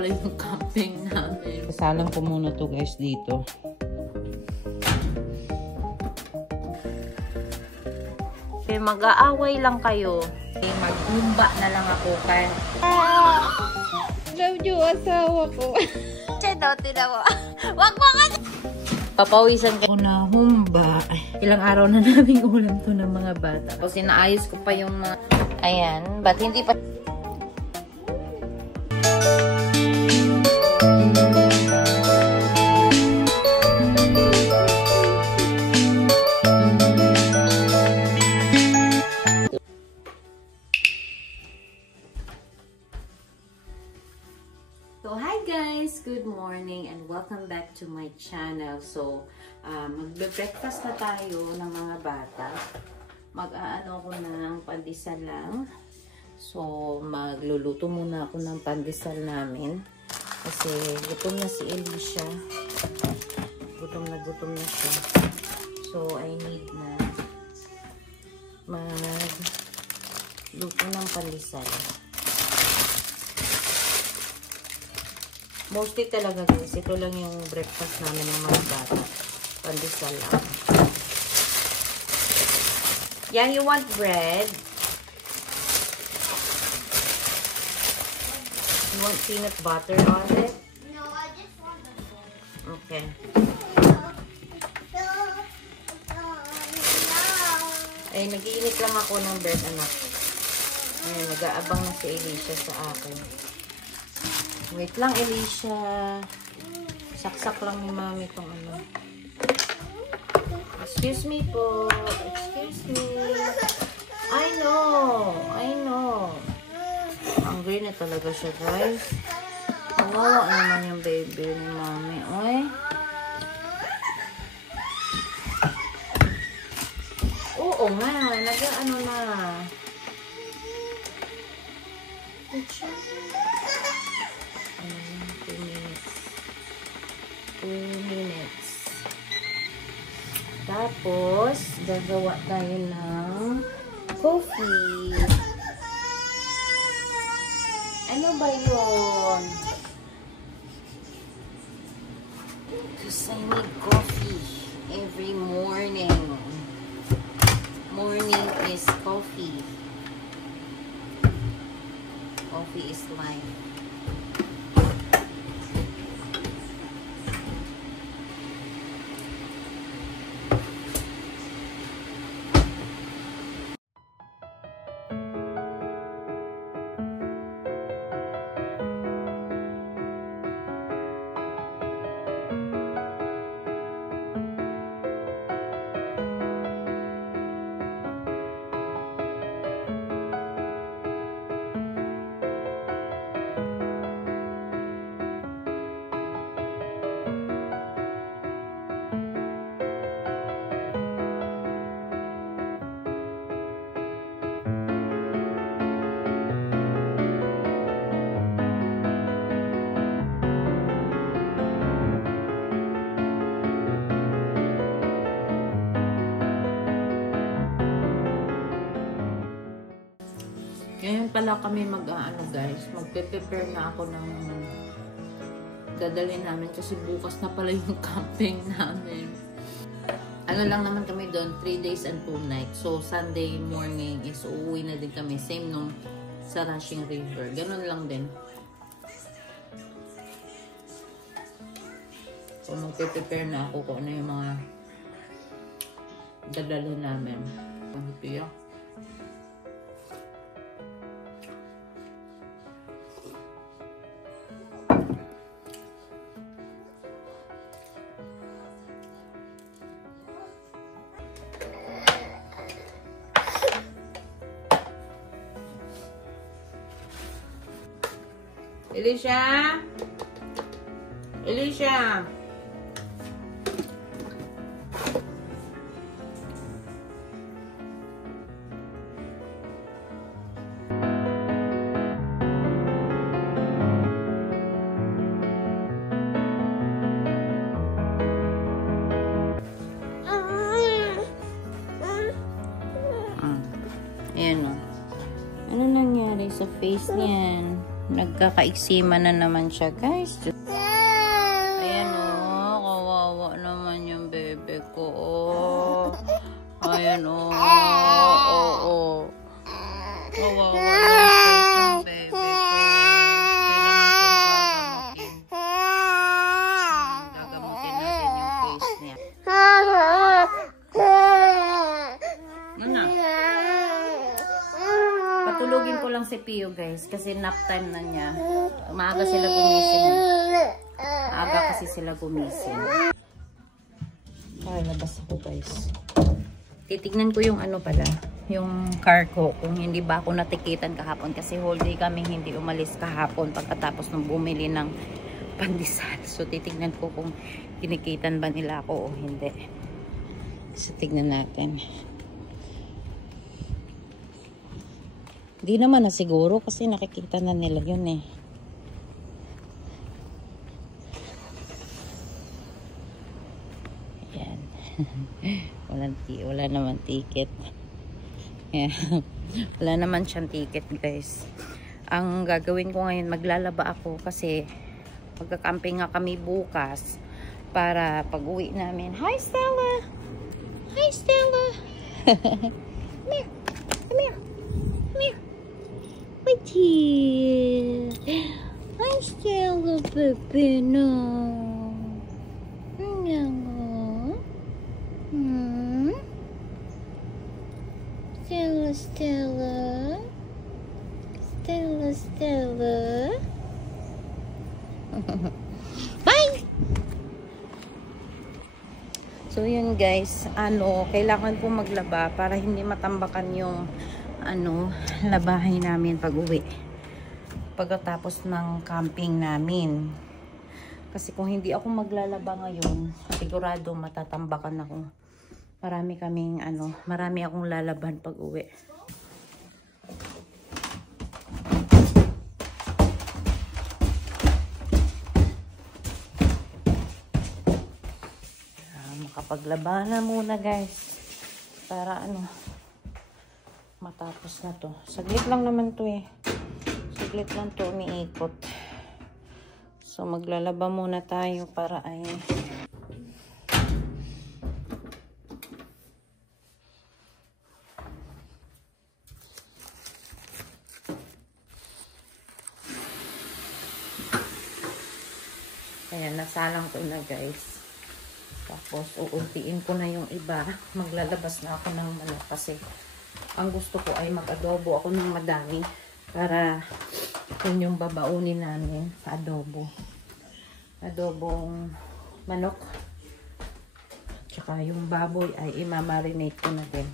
pala yung camping namin. Salang ko muna to guys dito. Mag-aaway lang kayo. Maghumba na lang ako kaya. Love you, asawa ko. Siya tinawa. Wag mo ka! Papawisan ko na humba. Ilang araw na namin ulam to ng mga bata. Kasi naayos ko pa yung mga... Ayan. Ba't hindi pa... So, hi guys! Good morning and welcome back to my channel. So, magbe-breakfast na tayo ng mga bata. Mag-aano ko ng pandesal lang. So, magluluto muna ako ng pandesal namin. Kasi gutom na si Elisha. Gutom na siya. So, I need na magluto ng pandesal. Mostly talaga guys, ito lang yung breakfast namin ng mga bata. Pandesal lang. Yan, you want bread? You want peanut butter on it? No, I just want the bread. Okay. Ay, nag-iinit lang ako ng bread, anak. Ay, nag-aabang na si Elisha sa akin. Wait lang, Elisha. Saksak lang ni mami itong ano. Excuse me po. Excuse me. I know. Hungry na talaga siya, guys. Kawawa naman yung baby ni mami. Oy. Oo nga. Nag-ano na. Tapos, gagawa tayo ng coffee. Ano ba yun? Because I need coffee every morning. Morning is coffee. Coffee is life. Ngayon pala kami mag-ano guys, magpe-prepare na ako ng dadalhin namin kasi bukas na pala yung camping namin. Ano lang naman kami doon, 3 days and 2 nights. So Sunday morning is uuwi na din kami, same nung sa Rushing River. Ganun lang din. So magpe-prepare na ako kung ano yung mga dadalhin namin. Ano piya? Elisha? Elisha? Ayan o. Ano nangyari sa face niyan? Nagkakaiksima na naman siya, guys. Ayan, oh. Kawawa naman yung bebe ko, oh. Ayan, oh. Oh, oh. Kawawa yung bebe ko. Kailangan kong gagamutin. Gagamutin natin yung face niya. Ano? Patulugin ko lang si Pio, guys, kasi nap time na niya. Maaga sila gumising. Maaga kasi sila gumising. Ay, labas ako, guys. Titignan ko yung ano pala, yung car ko, kung hindi ba ako natikitan kahapon kasi whole day kami hindi umalis kahapon pagkatapos ng bumili ng pandesal. So, titignan ko kung tinikitan ba nila ako o hindi. So, tignan natin. Di naman na siguro kasi nakikita na nila yun eh. Ayan. Wala naman ticket. Yeah. Wala naman siyang ticket, guys. Ang gagawin ko ngayon, maglalaba ako kasi magka-camping nga kami bukas para pag-uwi namin. Hi, Stella! Hi, Stella! Come here! Come here! Come here! Wait here. I'm still a baby now. No. Stella, Stella. Stella, Stella. Bye! So, yun guys. Kailangan po maglaba para hindi matambakan yung labahay namin pag uwi pagkatapos ng camping namin, kasi kung hindi ako maglalaba ngayon sigurado matatambakan ako. Marami akong lalaban pag uwi. Makapaglaba na muna, guys, para matapos na to. Saglit lang naman to eh. Saglit lang to, umiikot. So, maglalaba muna tayo para ay ayan, nasalang ko na, guys. Tapos, uuntiin ko na yung iba. Maglalabas na ako ng manok kasi ang gusto ko ay mag-adobo ako ng madami para yun yung babaunin namin sa adobo. Adobong manok. Tsaka yung baboy ay imamarinate ko na din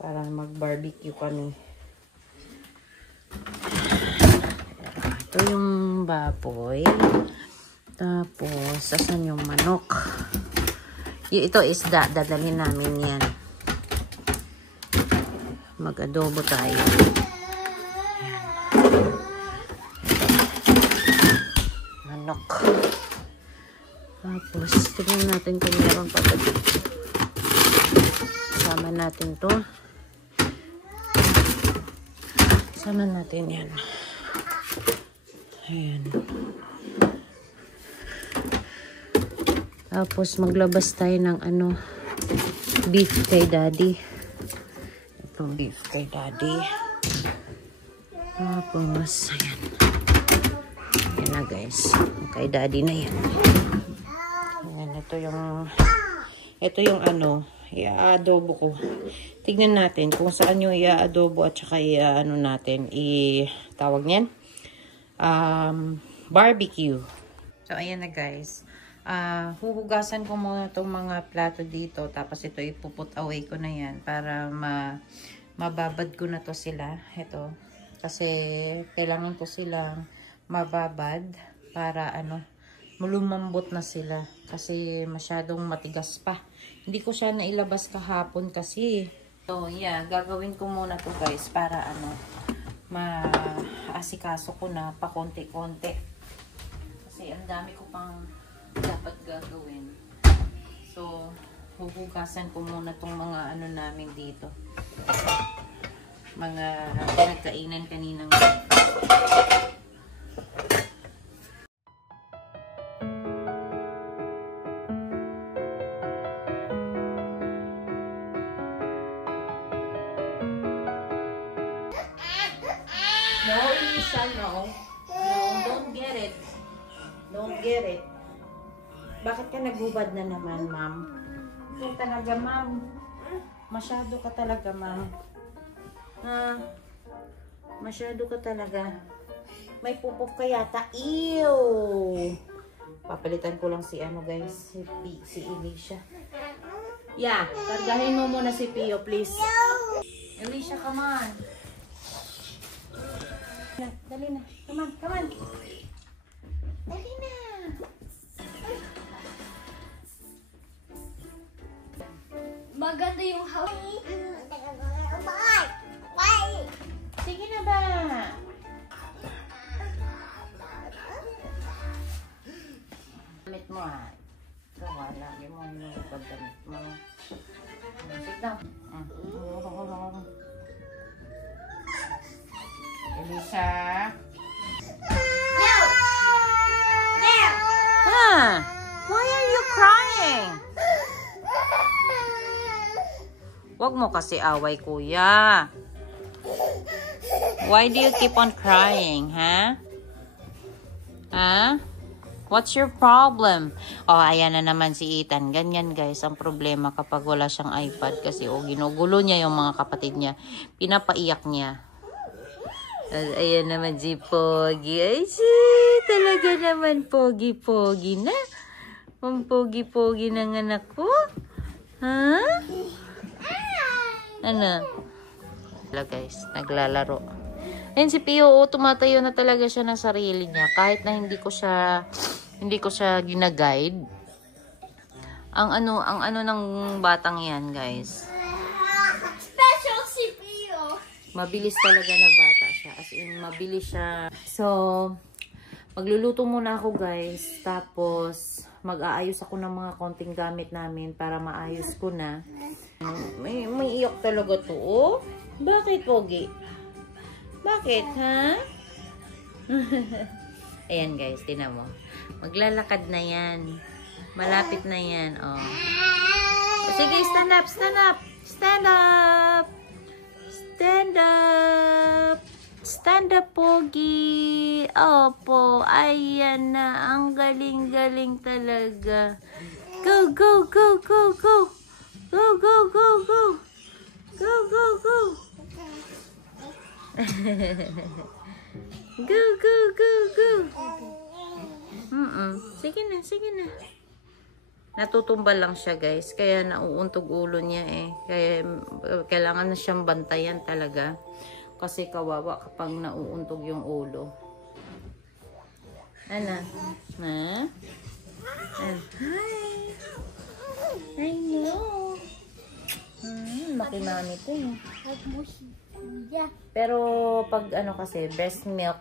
para mag-barbecue kami. Ito yung baboy. Tapos, asan yung manok? Ito isda. Dadalhin namin yan. Mag-adobo tayo. Manok. Tapos, tignan natin kung meron pa ba dito. Sama natin to. Sama natin yan. Ayan. Tapos, maglabas tayo ng beef kay daddy. Itong beef kay daddy. Tapos, ayan. Ayan na, guys. Kay daddy na yan. Ayan, ito yung i-adobo ko. Tignan natin kung saan yung i-adobo at saka natin, tawag niyan, barbecue. So, ayan na, guys. Huhugasan ko muna itong mga plato dito. Tapos ito ipuput away ko na yan para mababad ko na to sila. Ito. Kasi kailangan ko silang mababad para lumambot na sila. Kasi masyadong matigas pa. Hindi ko siya nailabas kahapon kasi. So yeah, gagawin ko muna to, guys, para maasikaso ko na pa konti-konti. Kasi ang dami ko pang dapat gagawin. So, huhugasan ko muna tong mga namin dito. Mga pinagkainan kaninang No, Elisha, no. No, don't get it. Don't get it. Bakit ka naghubad na naman, ma'am? Ito talaga, ma'am. Masyado ka talaga, ma'am. Ha? Masyado ka talaga. May pupok ka yata. Ew! Papalitan ko lang si ano, guys. Si Elisha. Yeah, kargahin mo muna si Pio, please. Elisha, come on. Dali na. Come on, come on. Dali na. Maganda yung house. Sige na ba? Damit mo ha. Ikaw lagi mo yung pagdamit mo. Sit down. Elisha? No! No! Huh? Why are you crying? Wag mo kasi away, kuya. Why do you keep on crying, huh? Huh? What's your problem? Oh, ayan na naman si Ethan. Ganyan, guys, ang problema kapag wala siyang iPad kasi ginugulo niya yung mga kapatid niya. Pinapaiyak niya. Ayan naman si Pogi. Ay, talaga naman Pogi-Pogi na. Ang Pogi-Pogi ng anak ko. Ha? Ano? Wala, guys, naglalaro. Ayun si Pio, tumatayo na talaga siya ng sarili niya. Kahit na hindi ko siya gina-guide. Ang ano ng batang yan, guys. Special si Pio. Mabilis talaga na bata siya. As in, mabilis siya. So, magluluto muna ako, guys. Tapos, mag-aayos ako ng mga konting gamit namin para maayos ko na. May iyak talaga to, oh. Bakit, Pogi? Bakit, ha? Ayan, guys, tinan mo. Maglalakad na yan. Malapit na yan, oh. Sige, stand up, stand up. Stand up. Stand up. Stand up, Pogi. Opo, ayan na. Ang galing-galing talaga. Go, go, go, go, go. Go, go, go, go. Go, go, go. Go, go, go, go. Sige na, sige na. Natutumba lang siya, guys. Kaya nauuntog ulo niya eh. Kaya kailangan na siyang bantayan talaga. Kasi kawawa kapag nauuntog yung ulo. Ano? Ha? Hi! Hello! Makimami to eh. Pero pag ano kasi, breastfeeding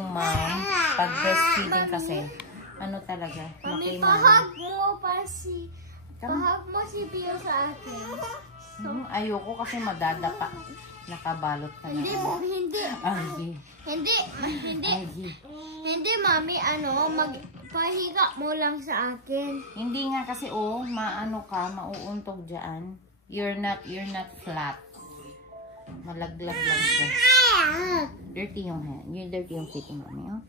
mom, pag breastfeeding kasi, ano talaga, Mami, makimami. pahag mo si Pio sa akin. Ayoko kasi madadapa. Nakabalot ka na. Hindi. Ay, Hindi, Mami, magpahiga mo lang sa akin. hindi nga kasi maano ka, mauuntog dyan. You're not flat. Malaglag lang siya. Dirty yung hand. Yung dirty yung feet, Mami.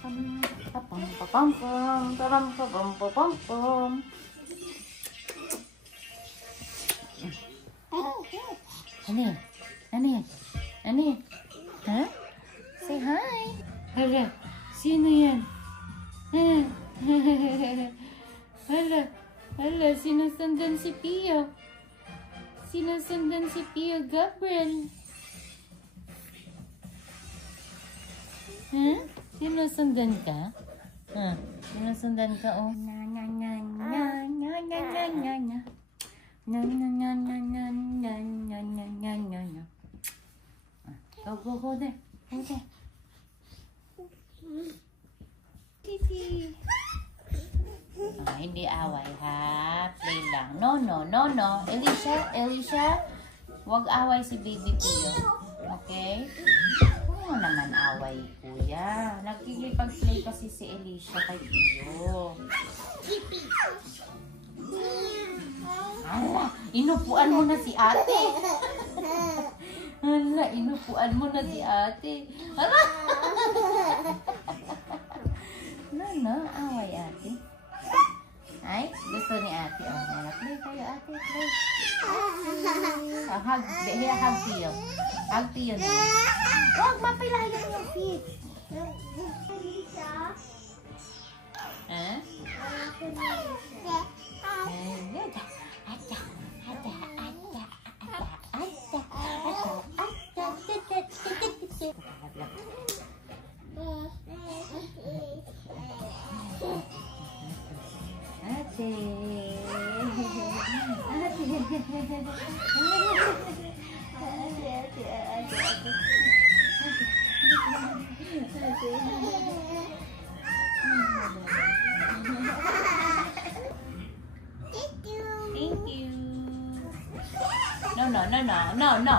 Ano? Ha? Say hi. Hala, sino yan? Hala, sinusundan si Pio. Sinusundan si Pio Gabriel. Ha? Sinusundan ka? Ha? Sinusundan ka, oh. Go there. Go there. Titi. Hindi away, ha? Play lang. No. Elisha, wag away si Baby Pio. Okay? Huwag mo naman away, kuya. Nagkikipag-play kasi si Elisha kay Pio. Inupuan mo na si ate. Hala, inupuan mo na si ate. Hala! No, away ate. Ay, gusto ni ate. Oh, nana, play kayo ate, play. Hug, hug tiyo. Hug tiyo na. Huwag mapilayan yung feet. Thank you. No.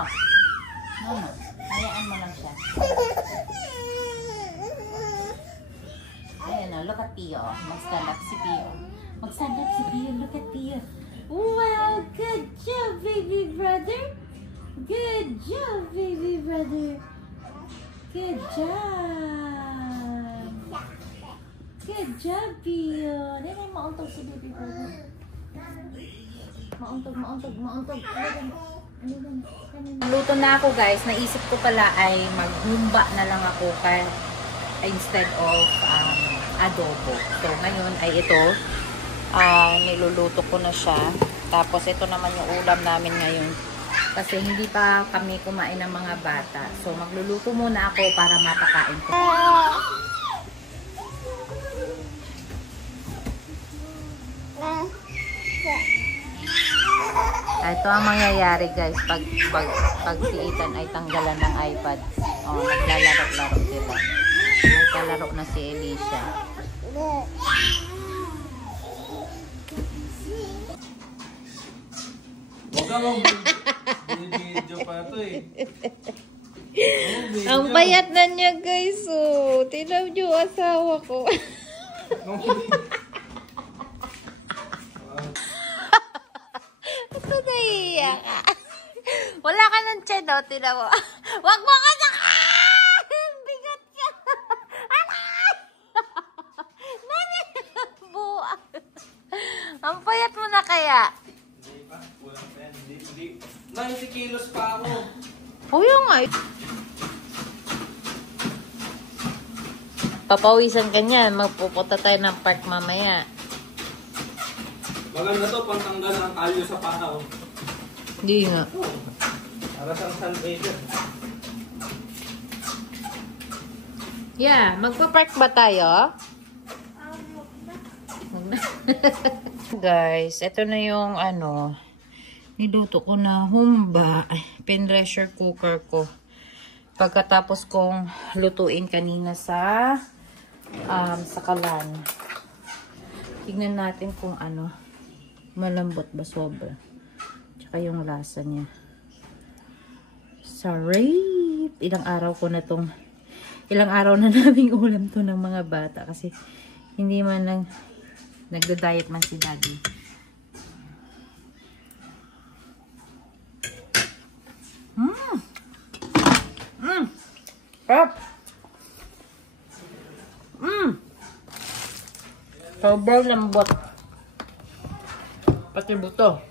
Hayaan mo lang siya. Ayan o, look at Tio. Mag-stand up si Tio. Mag-stand up si Tio. Look at Tio. Wow, good job, baby brother. Good job, baby brother. Good job. Good job, Tio. Dali, mauntog si baby brother. Mauntog. Luto na ako guys. Naisip ko pala ay maghumba na lang ako instead of adobo. So ngayon ay ito. Niluluto ko na siya. Tapos ito naman yung ulam namin ngayon. Kasi hindi pa kami kumain ng mga bata. So magluluto muna ako para mapakain ko. Ito ang mangyayari guys pag si Ethan ay tanggalan ng iPad. Oh, naglalaro-laro sila. Naglalaro na si Alicia. Huwag ka mong video pa ito eh. Ang payat na niya guys. Oh. Tignan niyo asawa ko. Ito naiiyak ka. Wala ka ng tiyan daw, tina mo. Wag mo ka na! Bigat ka! Nani! Buwa! Ang payat mo na kaya. Hindi pa, kulang pa yan. Hindi. 90 kilos pa ako. Huyo nga. Papawisan ka niyan. Magpupunta tayo ng park mamaya. Maganda to, pantanggal ang kalyo sa paa. Hindi nga. Para sa sunbather. Yeah, magpa-park ba tayo? Guys, ito na yung niluto ko na humba, pressure cooker ko. Pagkatapos kong lutuin kanina sa kalan. Tignan natin kung malambot ba sobra. Tsaka yung lasa niya. Sarap! Ilang araw na naming ulam to ng mga bata kasi hindi man lang nagda-diet man si daddy. Sarap! Sobrang lambot. Pati buto.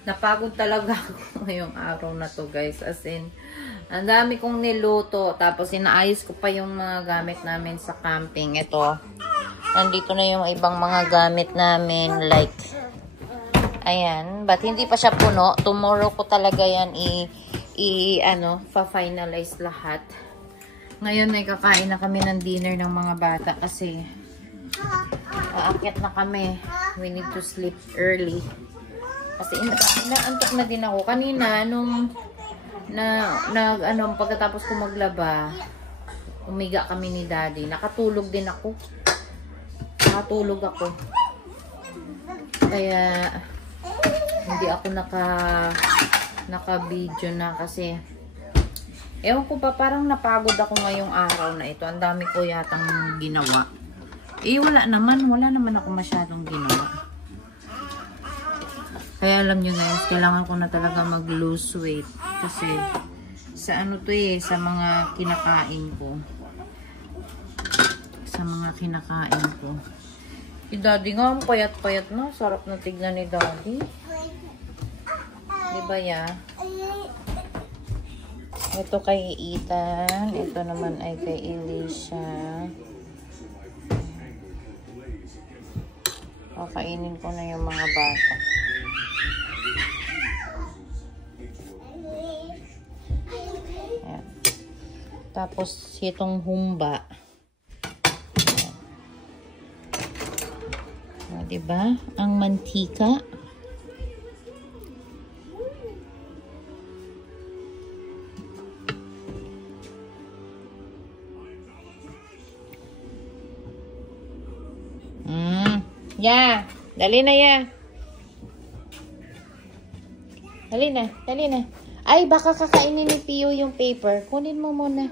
Napagod talaga ako ngayong araw na to guys. As in, ang dami kong niluto. Tapos inaayos ko pa yung mga gamit namin sa camping. Ito. Nandito na yung ibang mga gamit namin. Like, ayan. But hindi pa siya puno. Tomorrow ko talaga yan fa-finalize lahat. Ngayon ay kakain na kami ng dinner ng mga bata kasi aakyat na kami. We need to sleep early. Kasi inaantok na din ako. Kanina, pagkatapos ko maglaba, umiga kami ni daddy. Nakatulog din ako. Kaya, hindi ako naka-video na kasi, ewan ko pa, parang napagod ako ngayong araw na ito. Ang dami ko yatang ginawa. Wala naman ako masyadong ginawa. Kaya alam nyo guys, kailangan ko na talaga mag-lose weight. Kasi sa ano to eh, sa mga kinakain ko. Sa mga kinakain ko. Si Daddy nga, ang payat-payat na. Sarap na tignan ni Daddy. Diba ya? Ito kay Ethan. Ito naman ay kay Elisha. Kakainin ko na yung mga bata. Ayan. Tapos, itong humba. O, diba? Ang mantika. Ya, dali na ya. Dali na, dali na. Ay, baka kakainin ni Pio yung paper. Kunin mo muna.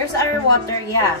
Where's our water? Yeah.